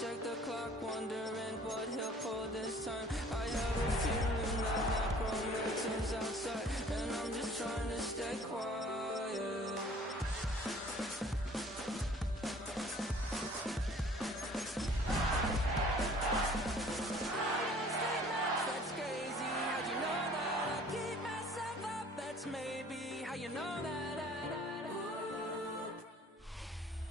check the clock, wondering what he'll pull this time. I have a feeling that necromancer's outside, and I'm just trying to stay quiet. That's crazy, how'd you know that? I keep myself up, that's maybe how you know that.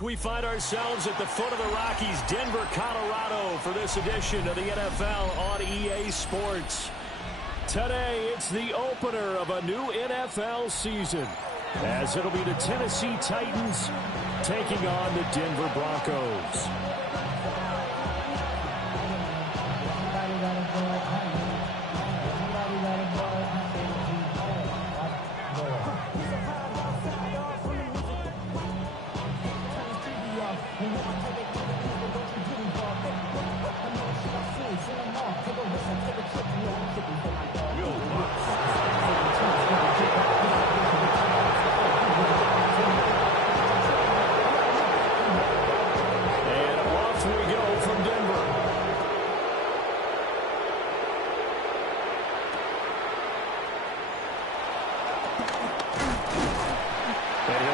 We find ourselves at the foot of the Rockies, Denver, Colorado, for this edition of the NFL on EA Sports. Today, it's the opener of a new NFL season, as it'll be the Tennessee Titans taking on the Denver Broncos.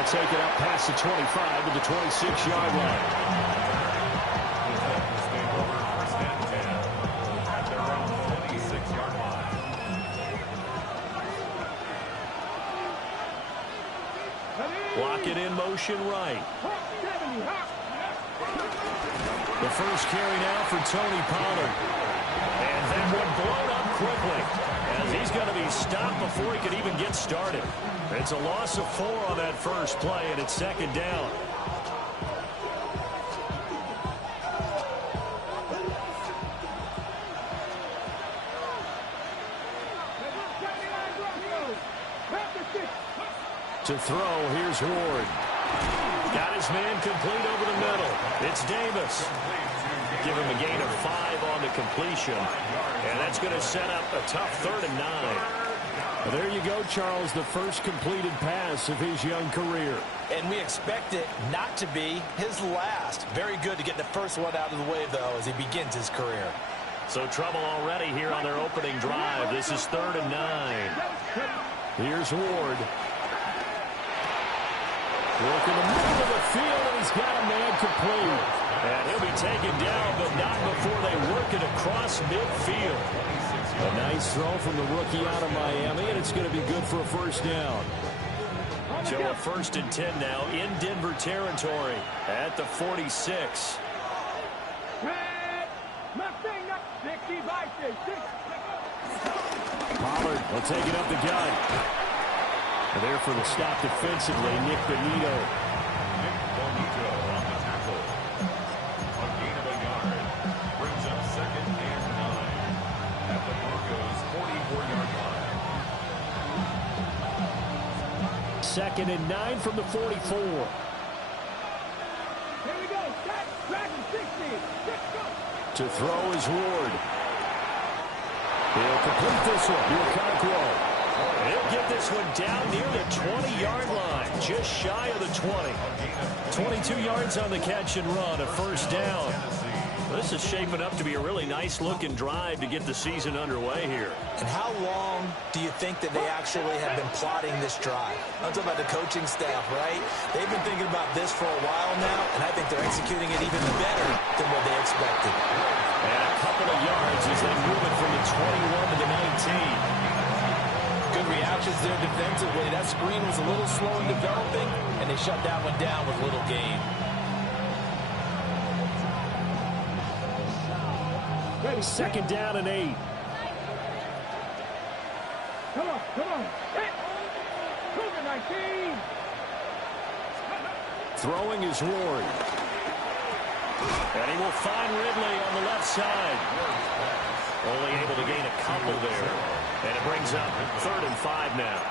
Take it up past the 25 to the 26-yard line. Block it in motion right. The first carry now for Tony Pollard. And that one blown up quickly, as he's going to be stopped before he could even get started. It's a loss of 4 on that first play, and it's second down. To throw, here's Ward. Got his man complete over the middle. It's Davis. Give him a gain of 5 on the completion, and that's going to set up a tough 3rd and 9. Well, there you go, Charles, the first completed pass of his young career. And we expect it not to be his last. Very good to get the first one out of the way, though, as he begins his career. So trouble already here on their opening drive. This is 3rd and 9. Here's Ward. Working the middle of the field, and he's got a man complete. And he'll be taken down, but not before they work it across midfield. A nice throw from the rookie out of Miami, and it's going to be good for a first down. So a 1st and 10 now in Denver territory at the 46. Pollard will take it up the gut. And there for the stop defensively, Nick Bonito. Second and 9 from the 44. Here we go. Track 60. To throw is Ward. He'll complete this one. Okonkwo. He'll get this one down near the 20-yard line, just shy of the 20. 22 yards on the catch and run, a first down. This is shaping up to be a really nice-looking drive to get the season underway here. And how long do you think that they actually have been plotting this drive? I'm talking about the coaching staff, right? They've been thinking about this for a while now, and I think they're executing it even better than what they expected. And a couple of yards as they move it from the 21 to the 19. Good reactions there defensively. That screen was a little slow in developing, and they shut that one down with little gain. Second down and 8. Come on. Hit. 19. Throwing is Ward. And he will find Ridley on the left side. Only able to gain a couple there. And it brings up 3rd and 5 now.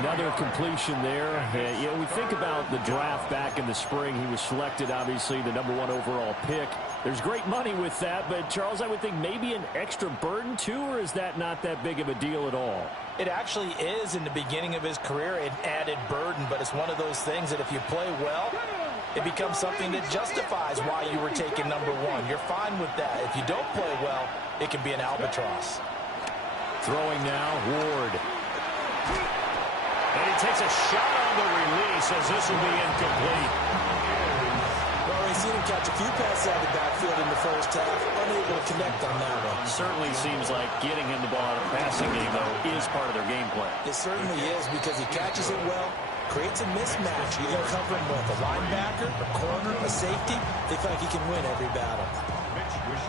Another completion there. You know, we think about the draft back in the spring. He was selected, obviously, the #1 overall pick. There's great money with that, but, Charles, I would think maybe an extra burden, too, or is that not that big of a deal at all? It actually is in the beginning of his career, an added burden, but it's one of those things that if you play well, it becomes something that justifies why you were taking number one. You're fine with that. If you don't play well, it can be an albatross. Throwing now, Ward. And he takes a shot on the release as this will be incomplete. Well, we've seen him catch a few passes out of the backfield in the first half, unable to connect on that one. Certainly seems like getting him the ball in a passing game, though, is part of their game plan. It certainly is because he catches it well, creates a mismatch. You're going to cover him with a linebacker, a corner, a safety. They feel like he can win every battle.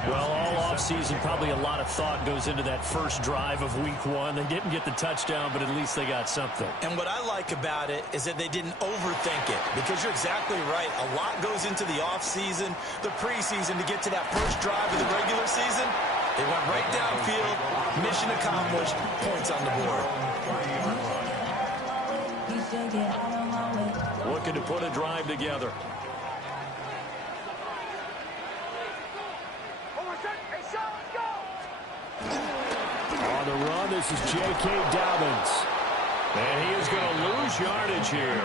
Well, all offseason, probably a lot of thought goes into that first drive of week one. They didn't get the touchdown, but at least they got something. And what I like about it is that they didn't overthink it, because you're exactly right. A lot goes into the offseason, the preseason, to get to that first drive of the regular season. They went right downfield, mission accomplished, points on the board. Looking to put a drive together. On the run, this is J.K. Dobbins. And he is going to lose yardage here.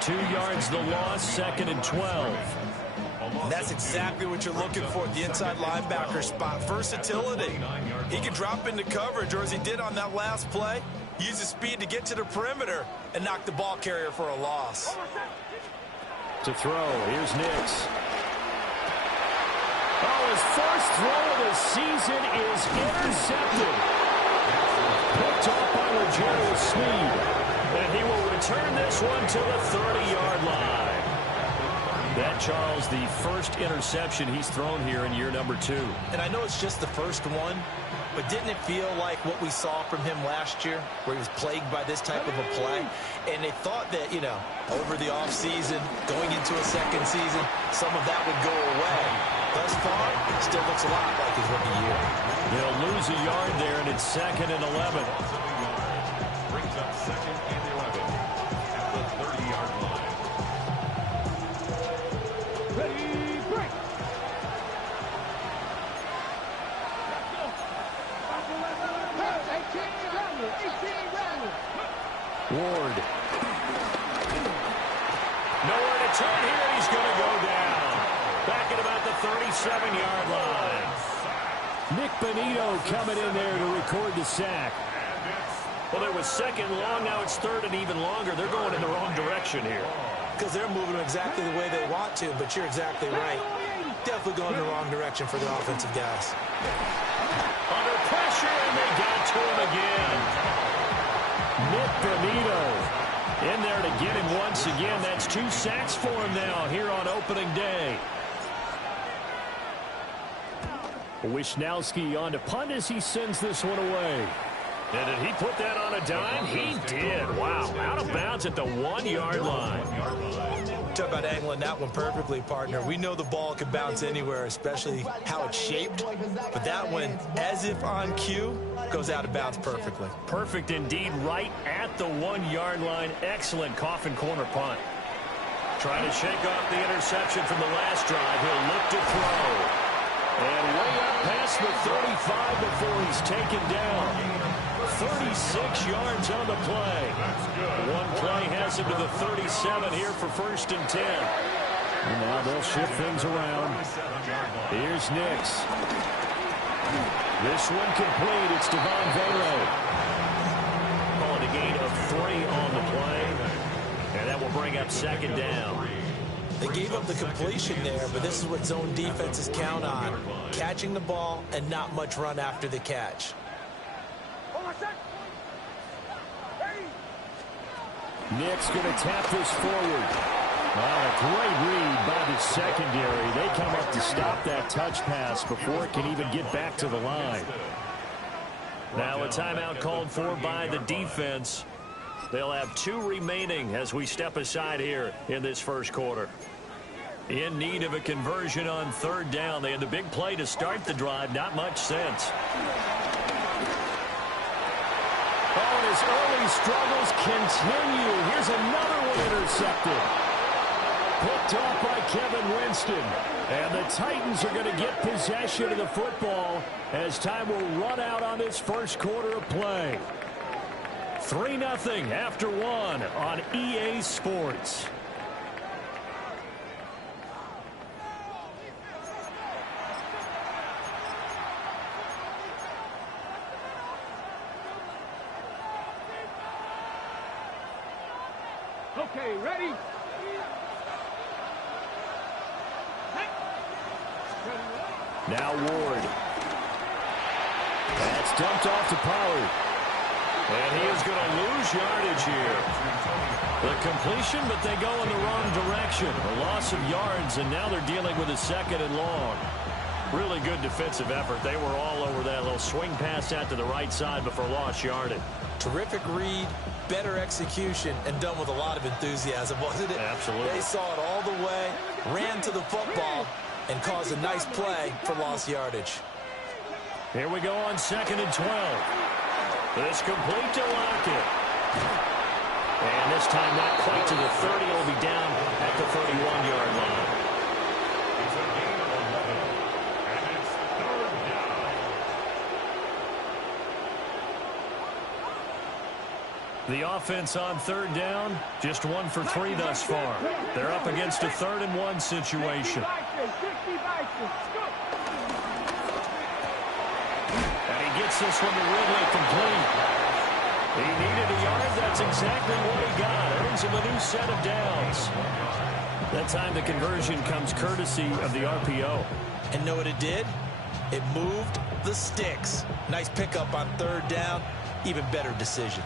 2 yards the loss, 2nd and 12. And that's exactly what you're looking for at the inside linebacker spot. Versatility. He can drop into coverage, or as he did on that last play, use his speed to get to the perimeter and knock the ball carrier for a loss. To throw, here's Nix. Oh, his first throw of the season is intercepted. Picked off by L'Jarius Sneed. And he will return this one to the 30-yard line. That, Charles, the first interception he's thrown here in year number 2. And I know it's just the first one, but didn't it feel like what we saw from him last year, where he was plagued by this type of a play? And they thought that, you know, over the offseason, going into a second season, some of that would go away. Thus far, it still looks a lot like his rookie year. They'll lose a yard there, and it's 2nd and 11. Brings up 2nd and 11 at the 30-yard line. Ready, break. Ward. Nowhere to turn here, and he's going to go down. Back at about the 37-yard line. Nick Bonito coming in there to record the sack. Well, it was 2nd long, now it's 3rd and even longer. They're going in the wrong direction here. Because they're moving exactly the way they want to, but you're exactly right. Definitely going in the wrong direction for the offensive guys. Under pressure, and they got to him again. Nick Bonito in there to get him once again. That's 2 sacks for him now here on opening day. Wishnowski on to punt as he sends this one away. And did he put that on a dime? He did. Wow. Out of bounds at the 1-yard line. Talk about angling that one perfectly, partner. We know the ball can bounce anywhere, especially how it's shaped. But that one, as if on cue, goes out of bounds perfectly. Perfect indeed, right at the 1-yard line. Excellent coffin corner punt. Trying to shake off the interception from the last drive. He'll look to throw. And way up past the 35 before he's taken down. 36 yards on the play. One play has him to the 37 here for 1st and 10. And now they'll shift things around. Here's Nix. This one complete. It's Devon Vele. Calling a gain of 3 on the play. And that will bring up 2nd down. They gave up the completion there, but this is what zone defenses count on. Catching the ball and not much run after the catch. Nick's going to tap this forward. A great read by the secondary. They come up to stop that touch pass before it can even get back to the line. Now a timeout called for by the defense. They'll have 2 remaining as we step aside here in this first quarter. In need of a conversion on 3rd down. They had the big play to start the drive. Not much sense. Oh, and his early struggles continue. Here's another one intercepted. Picked off by Kevin Winston. And the Titans are going to get possession of the football as time will run out on this first quarter of play. 3-0 after 1 on EA Sports. Okay, ready? Now Ward. That's dumped off to Pollard. And he is going to lose yardage here. The completion, but they go in the wrong direction. A loss of yards, and now they're dealing with a 2nd and long. Really good defensive effort. They were all over that little swing pass out to the right side before lost yardage. Terrific read, better execution, and done with a lot of enthusiasm, wasn't it? Absolutely. They saw it all the way, ran to the football, and caused a nice play for lost yardage. Here we go on 2nd and 12. This complete to Lockett. And this time not quite to the 30. It'll be down at the 31-yard line. It's a gain of 11, and it's 3rd down. The offense on 3rd down, just 1 for 3 thus far. They're up against a 3rd and 1 situation. And he gets this one to Ridley complete. He needed a yard. That's exactly what he got. Earns him a new set of downs. That time the conversion comes courtesy of the RPO. And know what it did? It moved the sticks. Nice pickup on 3rd down. Even better decision.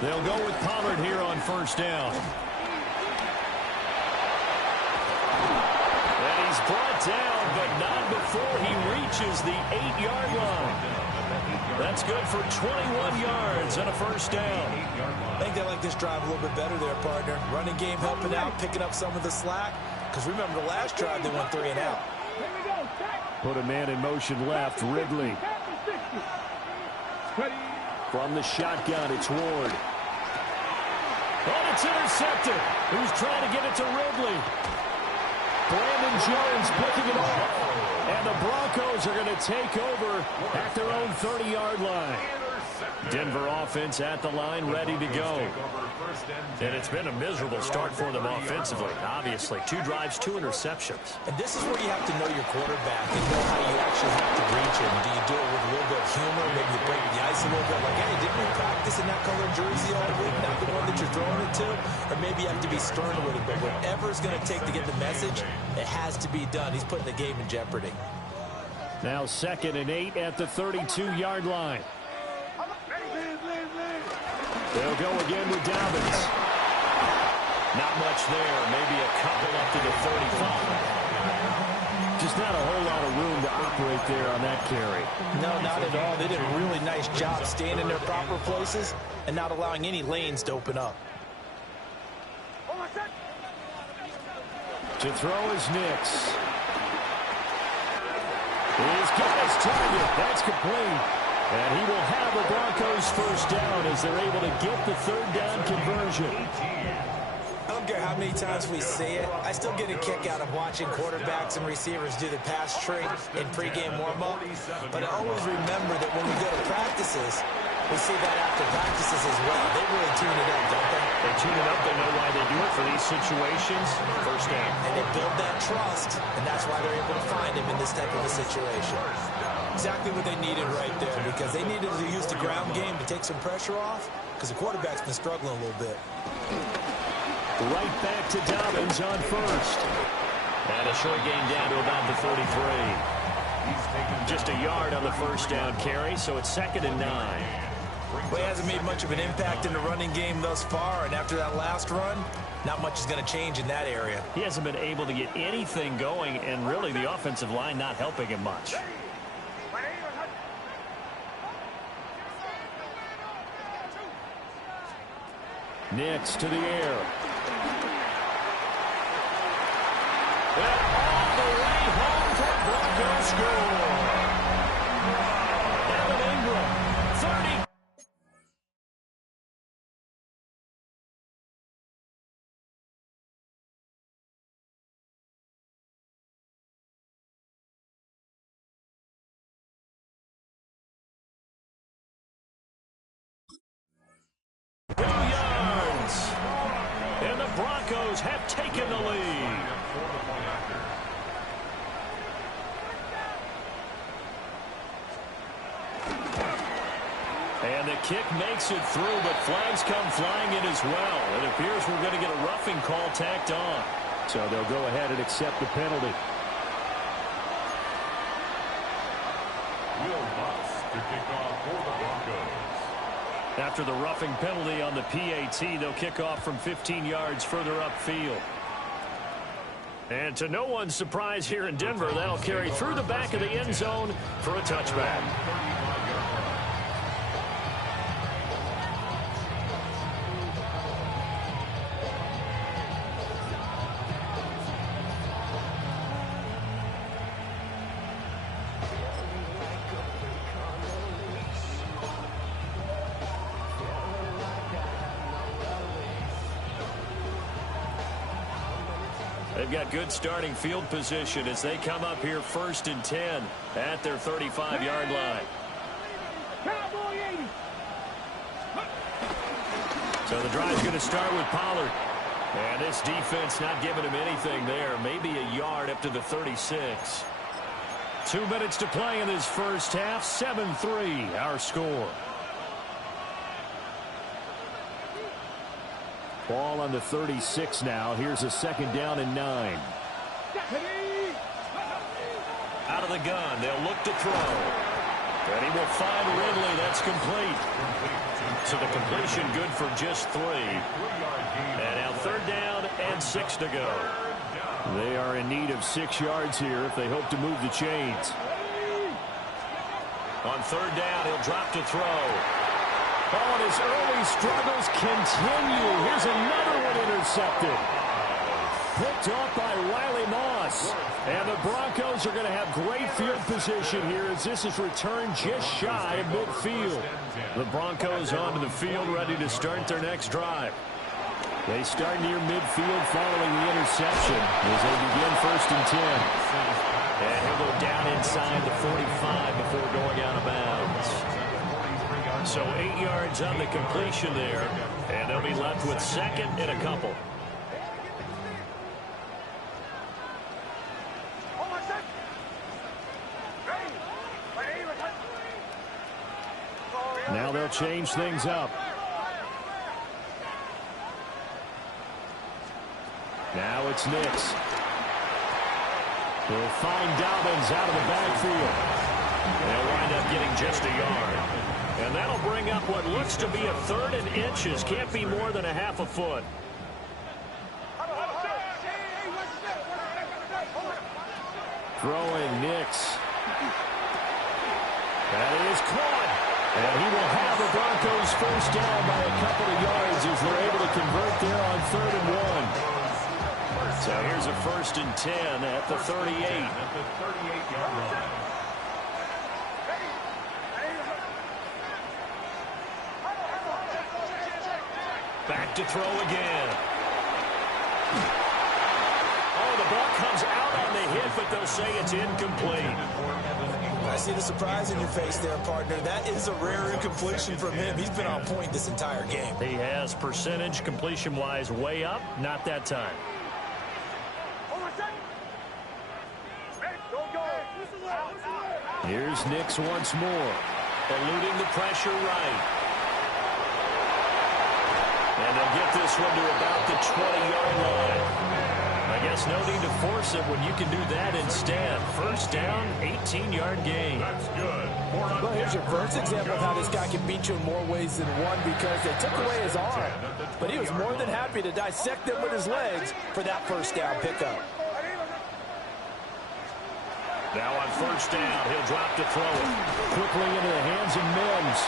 They'll go with Pollard here on 1st down. And he's brought down, but not before he reaches the 8-yard line. That's good for 21 yards and a 1st down. I think they like this drive a little bit better there, partner. Running game helping out, picking up some of the slack. Because remember the last drive, they went 3 and out. Put a man in motion left, Ridley. From the shotgun, it's Ward. Oh, it's intercepted. Who's trying to get it to Ridley? Brandon Jones picking it off. And the Broncos are going to take over at their own 30-yard line. Denver offense at the line, ready to go. And it's been a miserable start for them offensively. Obviously, 2 drives, 2 interceptions. And this is where you have to know your quarterback and know how you actually have to reach him. Do you do it with a little bit of humor? Maybe you break the ice a little bit. Like, hey, didn't we practice in that color jersey all week? Not the one that you're throwing it to? Or maybe you have to be stern with it. But whatever it's going to take to get the message, it has to be done. He's putting the game in jeopardy. Now 2nd and 8 at the 32-yard line. They'll go again with Dobbins. Not much there. Maybe a couple up to the 35. Just not a whole lot of room to operate there on that carry. No, not at all. They did a really nice job staying in their proper places and not allowing any lanes to open up. To throw is Nix. He's got his target. That's complete. And he will have the Broncos 1st down as they're able to get the 3rd down conversion. I don't care how many times we say it, I still get a kick out of watching quarterbacks and receivers do the pass trick in pregame warm-up. But I always remember that when we go to practices, we see that after practices as well. They really tune it up, don't they? They tune it up. They know why they do it for these situations. 1st down. And they build that trust, and that's why they're able to find him in this type of a situation. Exactly what they needed right there, because they needed to use the ground game to take some pressure off, because the quarterback's been struggling a little bit. Right back to Dobbins on 1st. And a short gain down to about the 43. Just a yard on the 1st down carry, so it's 2nd and 9. Well, he hasn't made much of an impact in the running game thus far, and after that last run, not much is going to change in that area. He hasn't been able to get anything going, and really the offensive line not helping him much. Nix to the air. And all the way home for Broncos score. Evan Ingram, 30. And the Broncos have taken the lead. And the kick makes it through, but flags come flying in as well. It appears we're going to get a roughing call tacked on. So they'll go ahead and accept the penalty. Will Bus to kick off for the Broncos. After the roughing penalty on the PAT, they'll kick off from 15 yards further upfield. And to no one's surprise here in Denver, that'll carry through the back of the end zone for a touchback. They've got good starting field position as they come up here 1st and 10 at their 35-yard line. So the drive's going to start with Pollard. And this defense not giving him anything there. Maybe a yard up to the 36. 2 minutes to play in this first half. 7-3 our score. Ball on the 36 now. Here's a 2nd down and 9. Out of the gun. They'll look to throw. And he will find Ridley. That's complete. So the completion good for just 3. And now 3rd down and 6 to go. They are in need of 6 yards here if they hope to move the chains. On 3rd down, he'll drop to throw. Oh, and his early struggles continue. Here's another one intercepted. Picked off by Riley Moss. And the Broncos are going to have great field position here as this is returned just shy of midfield. The Broncos onto the field ready to start their next drive. They start near midfield following the interception as they begin 1st and 10. And he'll go down inside the 45 before going out of bounds. So 8 yards on the completion there, and they'll be left with 2nd and a couple. Now they'll change things up. Now it's Nix. They'll find Dobbins out of the backfield. They'll wind up getting just a yard. And that'll bring up what looks to be a 3rd and inches. Can't be more than a half a foot. Throwing Nix. That is caught. And he will have the Broncos 1st down by a couple of yards as they're able to convert there on 3rd and 1. So here's a 1st and 10 at the 38. Back to throw again. Oh, the ball comes out on the hit, but they'll say it's incomplete. I see the surprise in your face there, partner. That is a rare incompletion from him. He's been on point this entire game. He has percentage completion-wise way up. Not that time. Here's Nix once more. Eluding the pressure right. And they'll get this one to about the 20-yard line. I guess no need to force it when you can do that instead. 1st down, 18-yard gain. That's good. Well, here's your first example of how this guy can beat you in more ways than one because they took away his arm. But he was more than happy to dissect them with his legs for that 1st down pickup. Now on 1st down, he'll drop to throw it. Quickly into the hands of Mims.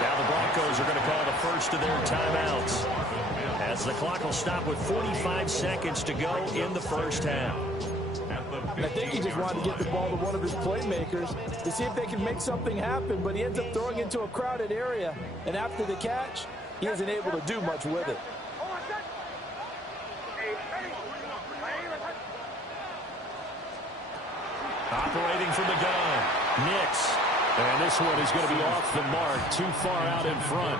Now the Broncos are going to call the first of their timeouts as the clock will stop with 45 seconds to go in the 1st half. I think he just wanted to get the ball to one of his playmakers to see if they can make something happen, but he ends up throwing into a crowded area, and after the catch, he isn't able to do much with it. Operating from the gun, Nix. And this one is going to be off the mark, too far out in front.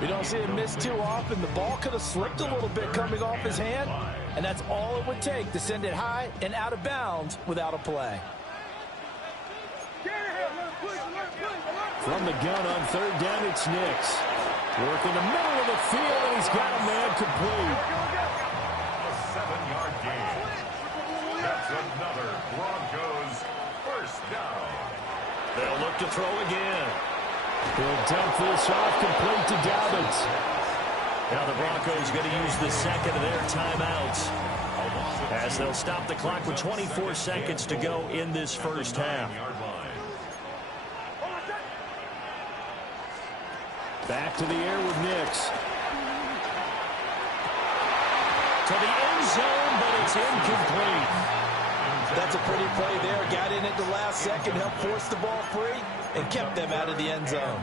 We don't see him miss too often. The ball could have slipped a little bit coming off his hand, and that's all it would take to send it high and out of bounds without a play. From the gun on third down, it's Nix. Working the middle of the field, and he's got a man complete. A 7-yard gain. That's another Broncos first down. They'll look to throw again. He'll dump this off complete to Dobbins. Now the Broncos going to use the second of their timeouts as they'll stop the clock with 24 seconds to go in this first half. Back to the air with Nix. To the end zone, but it's incomplete. That's a pretty play there. Got in at the last second, helped force the ball free, and kept them out of the end zone.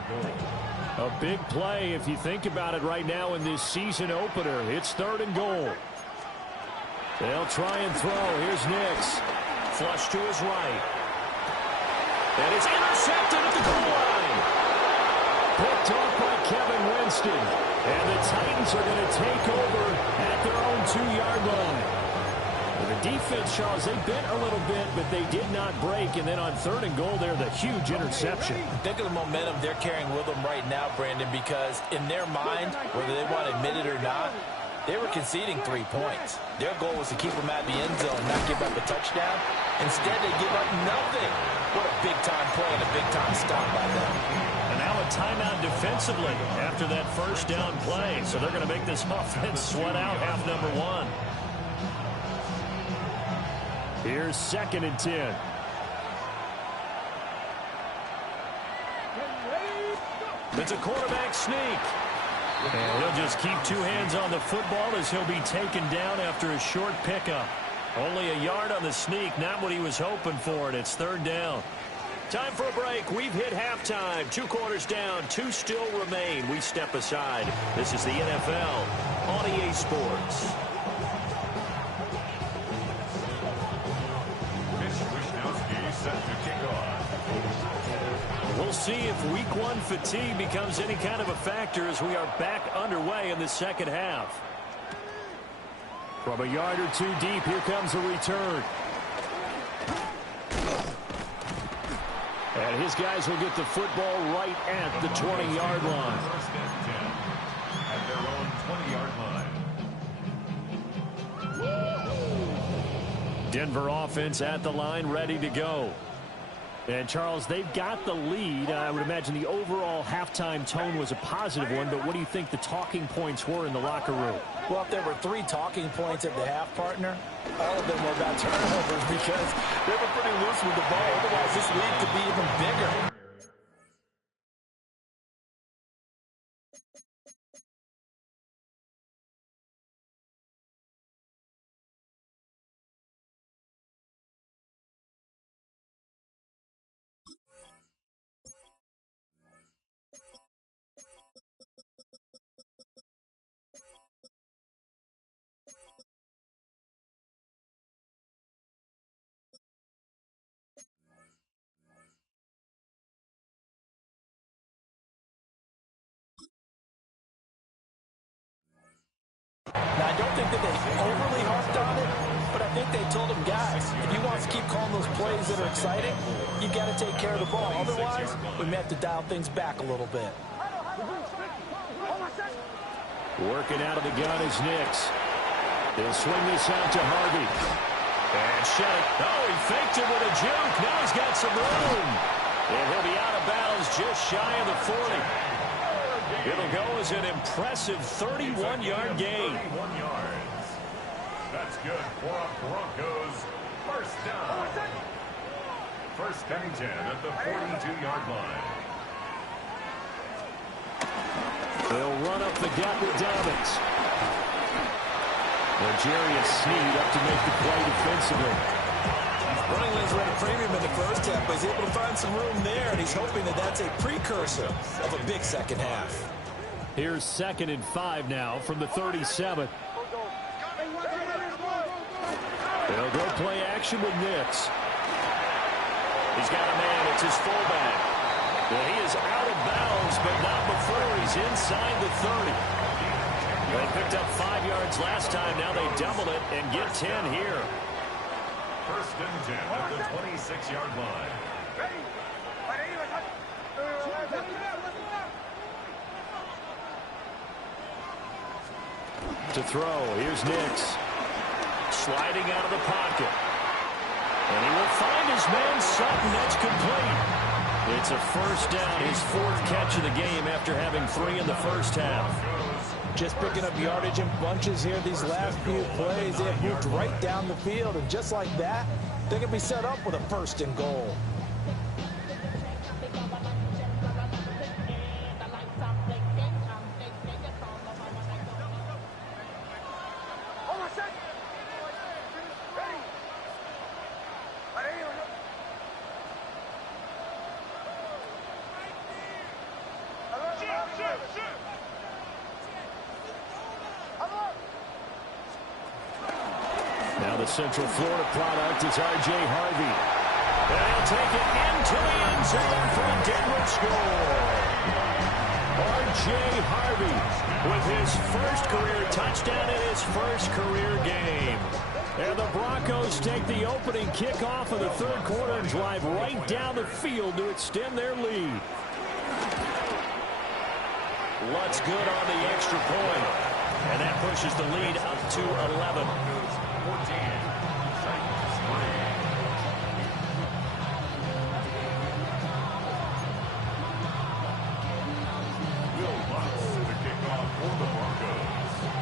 A big play if you think about it right now in this season opener. It's 3rd and goal. They'll try and throw. Here's Nix. Flush to his right. And it's intercepted at the goal line. Picked off by Kevin Winston. And the Titans are going to take over at their own 2-yard line. The defense, Charles, they bent a little bit, but they did not break. And then on 3rd and goal there, the huge interception. Think of the momentum they're carrying with them right now, Brandon, because in their mind, whether they want to admit it or not, they were conceding 3 points. Their goal was to keep them out of the end zone and not give up a touchdown. Instead, they give up nothing. What a big-time play and a big-time stop by them. And now a timeout defensively after that first down play. So they're going to make this offense sweat out half number 1. Here's 2nd and 10. It's a quarterback sneak. And he'll just keep 2 hands on the football as he'll be taken down after a short pickup. Only a yard on the sneak, not what he was hoping for, and it's 3rd down. Time for a break. We've hit halftime. 2 quarters down, 2 still remain. We step aside. This is the NFL on EA Sports. We'll see if Week 1 fatigue becomes any kind of a factor as we are back underway in the second half. From a yard or 2 deep, here comes a return. And his guys will get the football right at the 20-yard line. First and 10 at their own 20-yard line. Denver offense at the line, ready to go. And, Charles, they've got the lead. I would imagine the overall halftime tone was a positive one, but what do you think the talking points were in the locker room? Well, if there were 3 talking points at the half, partner, all of them were about turnovers because they were pretty loose with the ball. Otherwise, this lead could be even bigger. Now, I don't think that they overly harped on it, but I think they told them, guys, if you want to keep calling those plays that are exciting, you've got to take care of the ball. Otherwise, we may have to dial things back a little bit. Working out of the gun is Nix. He'll swing this out to Harvey. And shut it. Oh, he faked it with a juke. Now he's got some room. And he'll be out of bounds just shy of the 40. It'll go as an impressive 31-yard gain. 31 yards. That's good for a Broncos first down. First and 10 at the 42-yard line. They'll run up the gut with Dobbins. And Jarius Sneed up to make the play defensively. Running lanes were at a premium in the first half, but he's able to find some room there, and he's hoping that that's a precursor of a big second half. Here's 2nd and 5 now from the 37. They'll go play action with Nix. He's got a man. It's his fullback. Well, he is out of bounds, but not before he's inside the 30. They picked up 5 yards last time. Now they double it and get 10 here. First and 10 at the 26-yard line. To throw, here's Nix. Sliding out of the pocket. And he will find his man Sutton. That's complete. It's a first down, his fourth catch of the game after having 3 in the first half. Just picking up yardage in bunches here these last few plays. They have moved right down the field, and just like that, they can be set up with a first and goal. Now the Central Florida product is R.J. Harvey. And he'll take it into the end zone for a Denver score. R.J. Harvey with his first career touchdown in his first career game. And the Broncos take the opening kickoff of the third quarter and drive right down the field to extend their lead. Lutz good on the extra point. And that pushes the lead up to 11.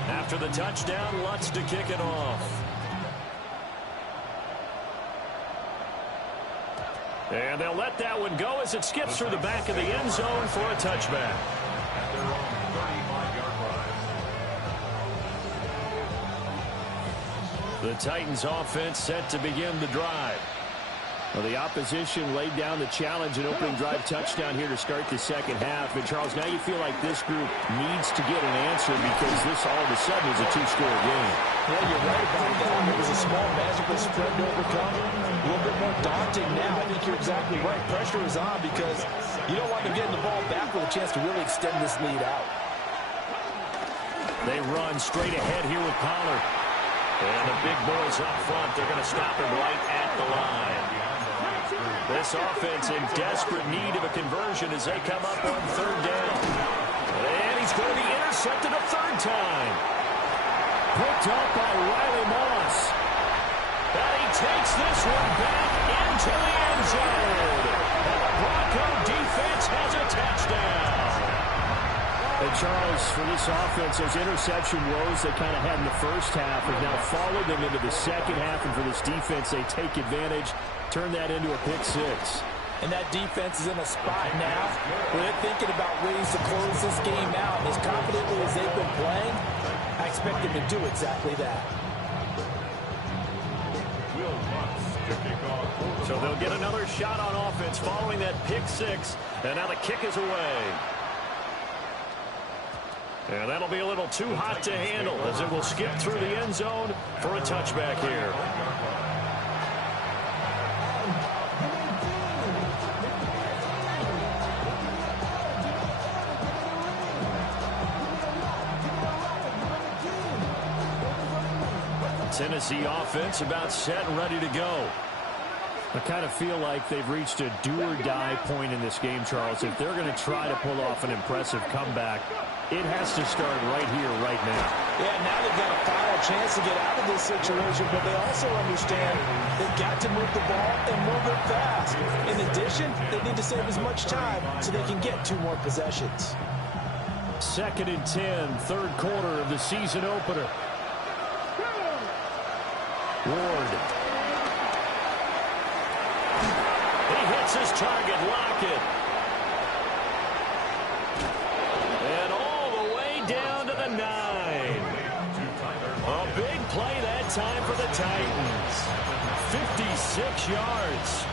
After the touchdown, Lutz to kick it off. And they'll let that one go as it skips through the back of the end zone for a touchback. At their own 35-yard line. The Titans offense set to begin the drive. Well, the opposition laid down the challenge and opening drive touchdown here to start the second half. And, Charles, now you feel like this group needs to get an answer because this all of a sudden is a two-score game. Yeah, you're right about that. It was a small magical spread to overcome. A little bit more daunting now. I think you're exactly right. Pressure is on because you don't want them getting the ball back with a chance to really extend this lead out. They run straight ahead here with Pollard. And the big boys up front, they're going to stop him right at the line. This offense in desperate need of a conversion as they come up on third down. And he's going to be intercepted a third time. Picked up by Riley Moss. And he takes this one back into the end zone. And the Bronco defense has a touchdown. And Charles, for this offense, those interception woes they kind of had in the first half have now followed them into the second half. And for this defense, they take advantage, turn that into a pick six. And that defense is in a spot now where they're thinking about ways to close this game out. As confidently as they've been playing, I expect them to do exactly that. So they'll get another shot on offense following that pick six. And now the kick is away. And that'll be a little too hot to handle as it will skip through the end zone for a touchback here. Tennessee offense about set and ready to go. I kind of feel like they've reached a do-or-die point in this game, Charles. If they're going to try to pull off an impressive comeback, it has to start right here, right now. Yeah, now they've got a final chance to get out of this situation, but they also understand they've got to move the ball and move it fast. In addition, they need to save as much time so they can get 2 more possessions. 2nd and 10, third quarter of the season opener. Ward. He hits his target, Lockett. And all the way down to the 9. A big play that time for the Titans. 56 yards.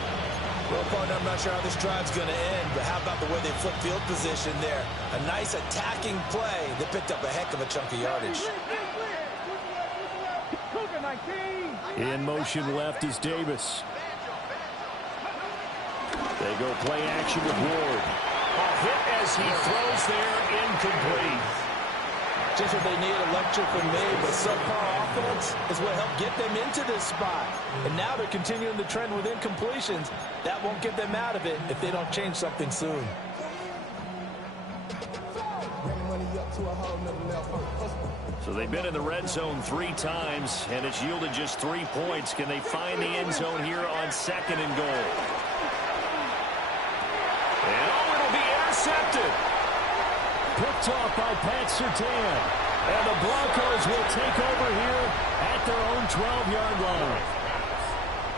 Well, partner, I'm not sure how this drive's going to end, but how about the way they flip field position there? A nice attacking play that picked up a heck of a chunk of yardage. In motion left is Davis. They go play action with Ward. A hit as he throws there, incomplete. Just what they need, a lecture from me, but subpar offense is what helped get them into this spot. And now they're continuing the trend with incompletions. That won't get them out of it if they don't change something soon. So they've been in the red zone 3 times, and it's yielded just 3 points. Can they find the end zone here on 2nd and goal? And it'll be intercepted. Picked off by Pat Surtain. And the Broncos will take over here at their own 12-yard line.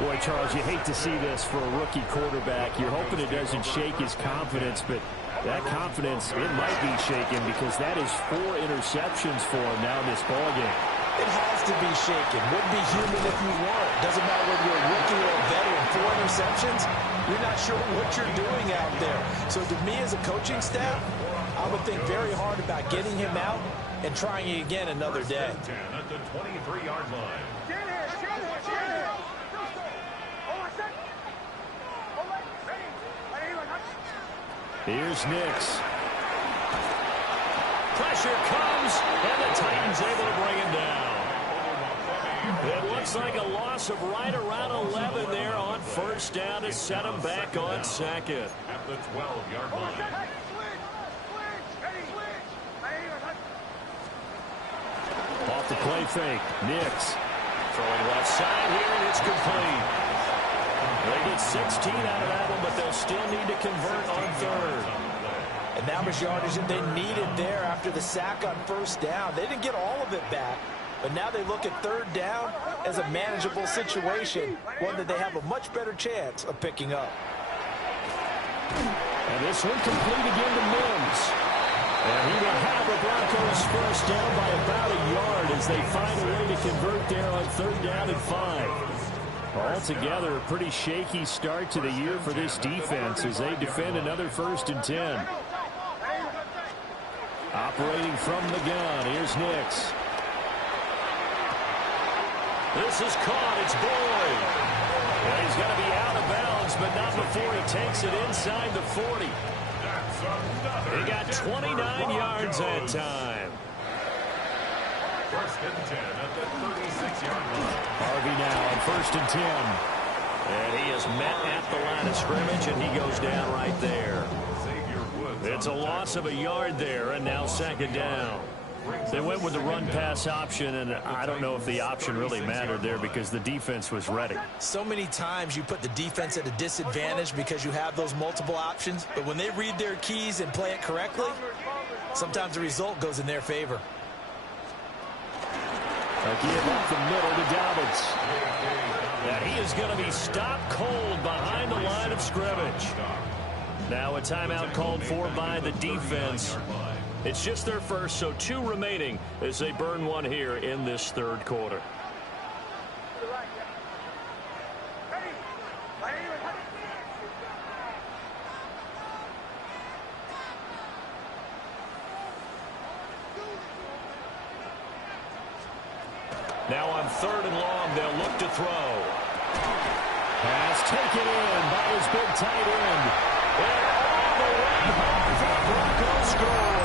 Boy, Charles, you hate to see this for a rookie quarterback. You're hoping it doesn't shake his confidence, but that confidence, it might be shaken because that is 4 interceptions for him now in this ballgame. It has to be shaken. Wouldn't be human if you weren't. Doesn't matter whether you're a rookie or a veteran. 4 interceptions, you're not sure what you're doing out there. So to me as a coaching staff, I would think very hard about getting him out and trying it again another day. At the 23-yard line. Here's Nix. Pressure comes, and the Titans able to bring him down. It looks like a loss of right around 11 there on 1st down to set him back on 2nd. At the 12-yard line. Off the play fake, Nix. Throwing left side here, and it's complete. They get 16 out of that one, but they'll still need to convert on 3rd. And that was yardage that they needed there after the sack on 1st down. They didn't get all of it back, but now they look at 3rd down as a manageable situation, one that they have a much better chance of picking up. And this one complete again to Mims. And he will have the Broncos 1st down by about a yard as they find a way to convert there on 3rd down and 5. Altogether, a pretty shaky start to the year for this defense as they defend another 1st and 10. Operating from the gun, here's Nix. This is caught, it's Boyd. And he's going to be out of bounds, but not before he takes it inside the 40. He got 29 yards that time. 1st and 10 at the 36-yard line. Harvey now on 1st and 10. And he is met at the line of scrimmage, and he goes down right there. It's a loss of a yard there, and now 2nd down. They went with the run-pass option, and I don't know if the option really mattered there because the defense was ready. So many times you put the defense at a disadvantage because you have those multiple options, but when they read their keys and play it correctly, sometimes the result goes in their favor. Give up the middle to Dobbins. And he is going to be stopped cold behind the line of scrimmage. Now a timeout called for by the defense. It's just their first, so 2 remaining as they burn one here in this 3rd quarter. Now on 3rd and long, they'll look to throw. Pass taken in by his big tight end. And all the way home for the Broncos score.